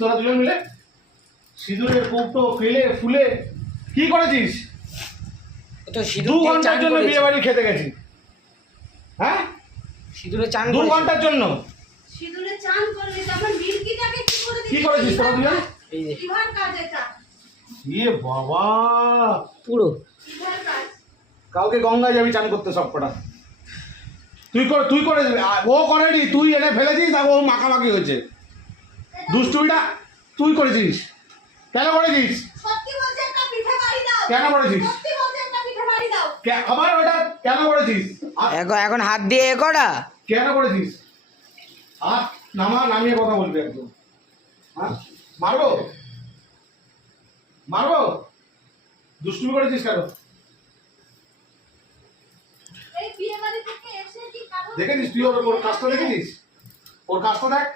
তোরা দুজন মিলে সিঁদুরের কৌটো ফেলে ফুলে কি করেছিস? তো 2 সিঁদুর ঘন্টার জন্য বিয়ে বাড়ি খেতে গেছি। হ্যাঁ, সিঁদুরে চান 2 ঘন্টার জন্য সিঁদুরে চান করলি তখন বিলকিটাকে কি করে দিলি? কি করেছিস তোরা দুজন? এই যে কিভার কাজ এটা? ইয়ে বাবা, পুরো কিভার কাজ? কালকে গঙ্গায় যাবি চান করতে সব কটা। তুই করে ও করেনি, তুই এনে ফেলেছিস আর ও মাখামাখি হয়েছে। দুষ্টুমিটা তুই করেছিস। কেন করেছিস? সত্যি বলছে একটা পিঠে বাড়ি দাও। কেন করেছিস? সত্যি বলছে একটা পিঠে বাড়ি দাও। আবার ওটা কেন করেছিস? এখন হাত দিয়ে এ করা কেন করেছিস? আর নামিয়ে কথা বলবি একদম। হ্যাঁ, মারবো দুষ্টুমি করেছিস কেন? এই বিয়ে বাড়ি থেকে এসে কি কারণ? দেখেছিস তুই ওর কাজটা দেখেছিস? ওর কাজটা দেখ।